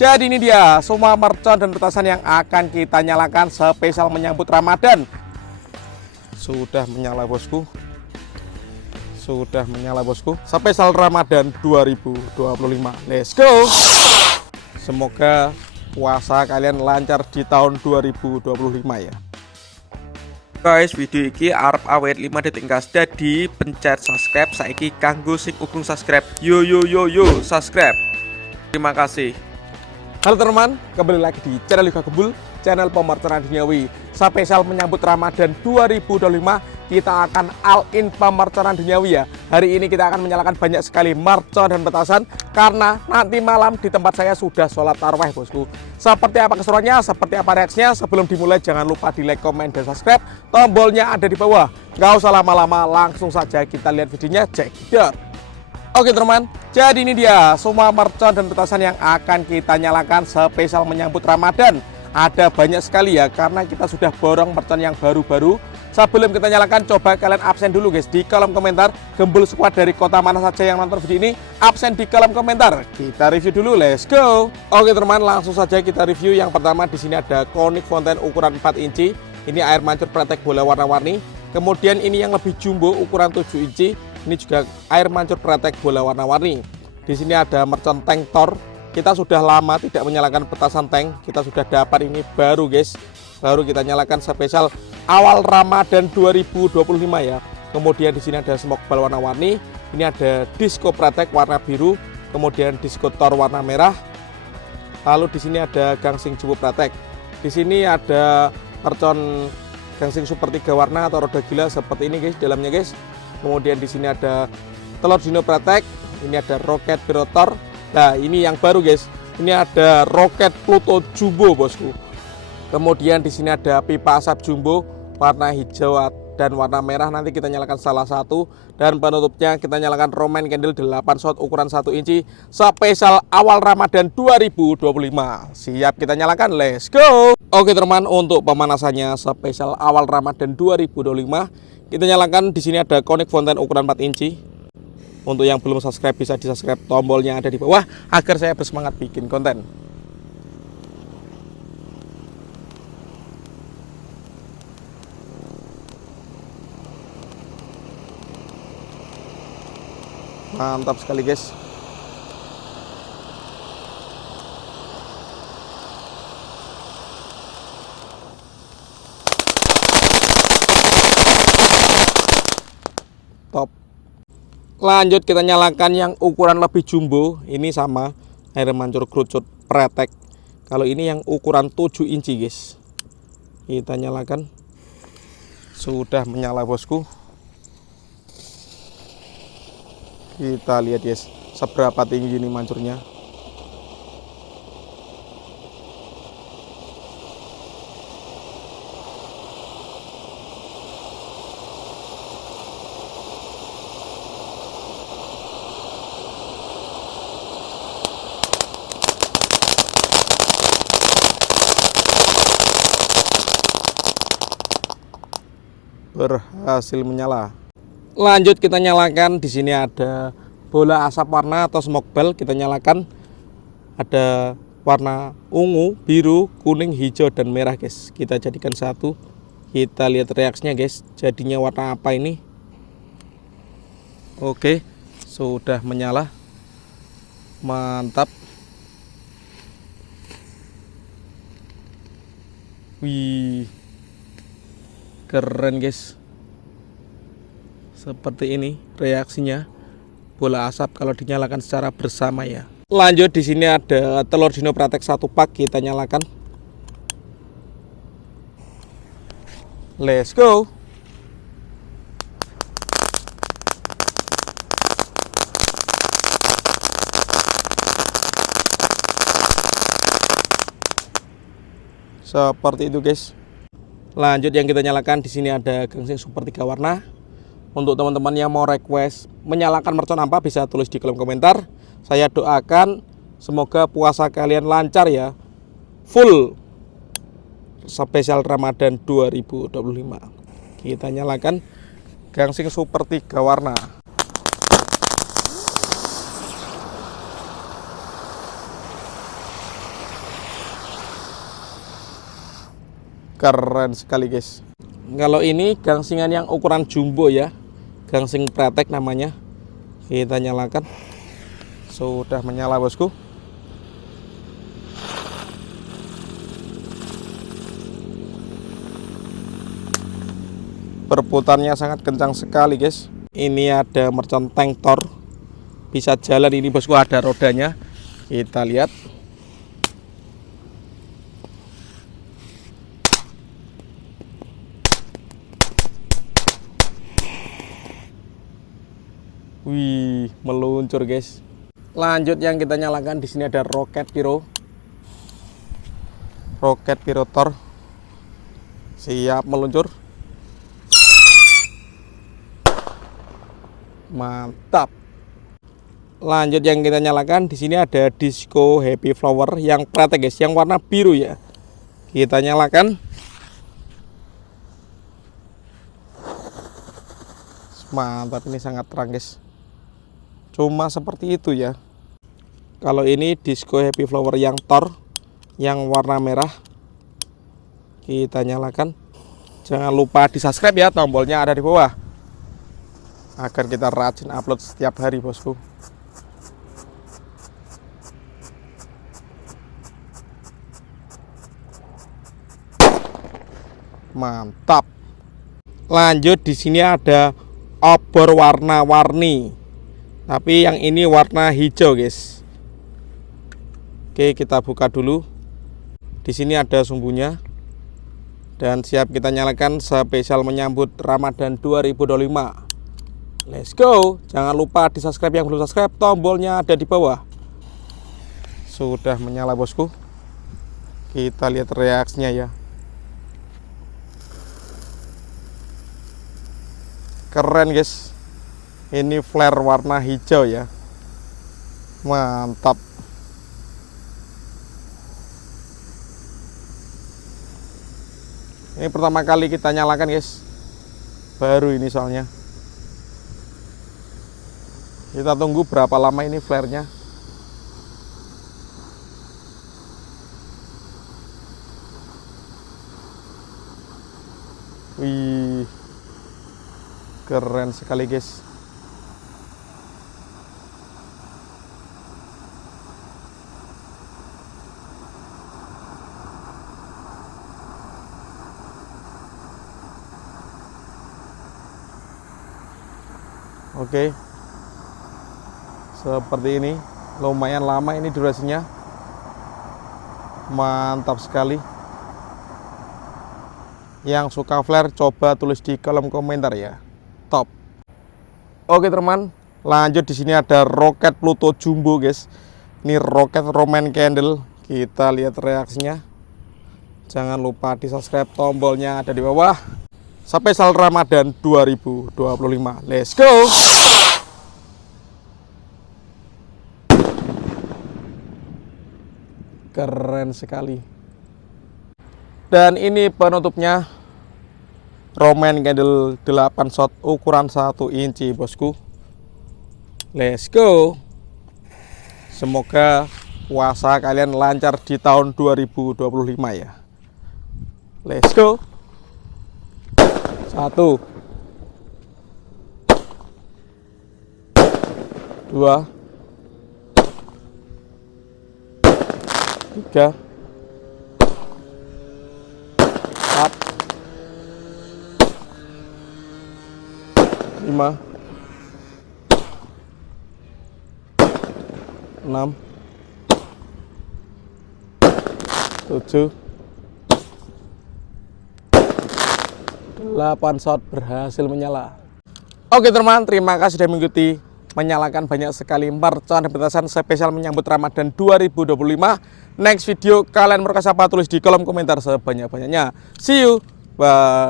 Jadi ini dia semua mercon dan petasan yang akan kita nyalakan spesial menyambut Ramadan. Sudah menyala bosku. Sudah menyala bosku. Spesial Ramadan 2025. Let's go. Semoga puasa kalian lancar di tahun 2025 ya. Guys, video ini arep awet 5 detik gas. Jadi pencet subscribe saiki kanggo sing urung subscribe. Yo subscribe. Terima kasih. Halo teman-teman, kembali lagi di channel Yoga Gembul, channel pemercon duniawi. Spesial menyambut Ramadan 2025, kita akan all in pemerconan duniawi ya. Hari ini kita akan menyalakan banyak sekali mercon dan petasan, karena nanti malam di tempat saya sudah sholat tarawih bosku. Seperti apa keseruannya, seperti apa reaksinya, sebelum dimulai jangan lupa di like, komen, dan subscribe. Tombolnya ada di bawah. Gak usah lama-lama, langsung saja kita lihat videonya, check it out. Oke teman, jadi ini dia semua mercon dan petasan yang akan kita nyalakan spesial menyambut Ramadan. Ada banyak sekali ya, karena kita sudah borong mercon yang baru-baru. Sebelum kita nyalakan, coba kalian absen dulu guys di kolom komentar. Gembul squad dari kota mana saja yang nonton video ini, absen di kolom komentar. Kita review dulu, let's go. Oke teman, langsung saja kita review. Yang pertama di sini ada Conic Fountain ukuran 4 inci. Ini air mancur pretek bola warna-warni. Kemudian ini yang lebih jumbo ukuran 7 inci. Ini juga air mancur pretek bola warna-warni. Di sini ada mercon tank Thor. Kita sudah lama tidak menyalakan petasan tank. Kita sudah dapat ini baru guys. Baru kita nyalakan spesial awal Ramadan 2025 ya. Kemudian di sini ada smoke ball warna-warni. Ini ada disco pretek warna biru. Kemudian disco Thor warna merah. Lalu di sini ada gangsing jumbo pretek. Di sini ada mercon gangsing super 3 warna atau roda gila seperti ini guys dalamnya guys. Kemudian di sini ada telur dino pretek, ini ada roket pirotor. Nah, ini yang baru guys. Ini ada roket Pluto jumbo bosku. Kemudian di sini ada pipa asap jumbo warna hijau dan warna merah. Nanti kita nyalakan salah satu, dan penutupnya kita nyalakan Roman candle 8 shot ukuran 1 inci spesial awal Ramadan 2025. Siap kita nyalakan, let's go. Oke teman, untuk pemanasannya spesial awal Ramadan 2025 kita nyalakan. Di sini ada Conic Fountain ukuran 4 inci. Untuk yang belum subscribe bisa di subscribe, tombolnya ada di bawah agar saya bersemangat bikin konten. Mantap sekali guys. Top. Lanjut kita nyalakan yang ukuran lebih jumbo. Ini sama air mancur kerucut pretek. Kalau ini yang ukuran 7 inci guys. Kita nyalakan. Sudah menyala bosku. Kita lihat guys, seberapa tinggi ini mancurnya. Berhasil menyala. Lanjut kita nyalakan. Di sini ada bola asap warna atau smoke ball. Kita nyalakan. Ada warna ungu, biru, kuning, hijau, dan merah guys. Kita jadikan satu. Kita lihat reaksinya guys. Jadinya warna apa ini? Oke, sudah menyala. Mantap. Wih, keren guys. Seperti ini reaksinya bola asap kalau dinyalakan secara bersama ya. Lanjut di sini ada telur dino pretek 1 pak, kita nyalakan. Let's go. Seperti itu guys. Lanjut yang kita nyalakan, di sini ada gangsing super 3 warna. Untuk teman-teman yang mau request menyalakan mercon apa bisa tulis di kolom komentar. Saya doakan semoga puasa kalian lancar ya. Full spesial Ramadan 2025. Kita nyalakan gangsing super 3 warna. Keren sekali guys. Kalau ini gangsingan yang ukuran jumbo ya, gangsing pretek namanya. Kita nyalakan. Sudah menyala bosku. Perputarannya sangat kencang sekali guys. Ini ada mercon tank Thor, bisa jalan ini bosku, ada rodanya. Kita lihat. Wih, meluncur guys. Lanjut yang kita nyalakan, di sini ada roket pyro. Roket pyro Thor. Siap meluncur. Mantap. Lanjut yang kita nyalakan, di sini ada disco happy flower yang pretek guys, yang warna biru ya. Kita nyalakan. Mantap, ini sangat terang guys. Cuma seperti itu ya. Kalau ini disco happy flower yang Thor, yang warna merah. Kita nyalakan. Jangan lupa di subscribe ya, tombolnya ada di bawah, agar kita rajin upload setiap hari bosku. Mantap. Lanjut, di sini ada obor warna-warni, tapi yang ini warna hijau guys. Oke, kita buka dulu. Di sini ada sumbunya dan siap kita nyalakan, spesial menyambut Ramadan 2025. Let's go. Jangan lupa di subscribe yang belum subscribe, tombolnya ada di bawah. Sudah menyala bosku. Kita lihat reaksinya ya. Keren guys. Ini flare warna hijau ya. Mantap. Ini pertama kali kita nyalakan guys. Baru ini soalnya. Kita tunggu berapa lama ini flare-nya. Wih, keren sekali guys. Oke, seperti ini. Lumayan lama ini durasinya. Mantap sekali. Yang suka flare coba tulis di kolom komentar ya. Top. Oke teman, lanjut di sini ada roket Pluto jumbo guys. Ini roket Roman candle. Kita lihat reaksinya. Jangan lupa di subscribe, tombolnya ada di bawah. Spesial Ramadan 2025. Let's go. Keren sekali. Dan ini penutupnya, Roman candle 8 shot ukuran 1 inci bosku. Let's go. Semoga puasa kalian lancar di tahun 2025 ya. Let's go. 1 2 3 4 5 6 7 8 shot berhasil menyala. Oke teman, terima kasih sudah mengikuti. Menyalakan banyak sekali mercon dan petasan spesial menyambut Ramadan 2025. Next video kalian mau kasih apa, tulis di kolom komentar sebanyak-banyaknya. See you, bye.